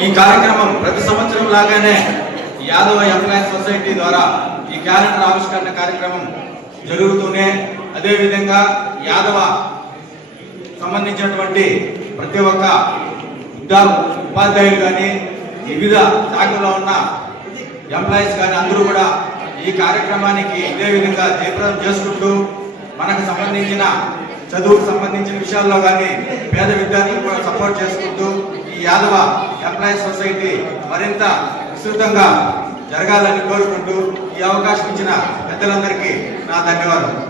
ఈ కార్యక్రమం ప్రతి సంవత్సరం లాగానే యాదవ ఎంప్లాయీస్ సొసైటీ ద్వారా ఈ క్యాలెండర్ ఆవిష్కరణ కార్యక్రమం జరుగుతూనే అదే విధంగా యాదవ సంబంధించినటువంటి ప్రతి ఒక్క ఉపాధ్యాయులు కానీ వివిధ శాఖల్లో ఉన్న ఎంప్లాయీస్ కానీ అందరూ కూడా ఈ కార్యక్రమానికి ఇదే విధంగా జయప్రదం చేసుకుంటూ మనకు సంబంధించిన చదువుకు సంబంధించిన విషయాల్లో కానీ పేద విద్యార్థులు కూడా సపోర్ట్ చేసుకుంటూ ఈ యాదవ ఎంప్లాయీస్ సొసైటీ మరింత విస్తృతంగా జరగాలని కోరుకుంటూ ఈ అవకాశం ఇచ్చిన పెద్దలందరికీ నా ధన్యవాదాలు.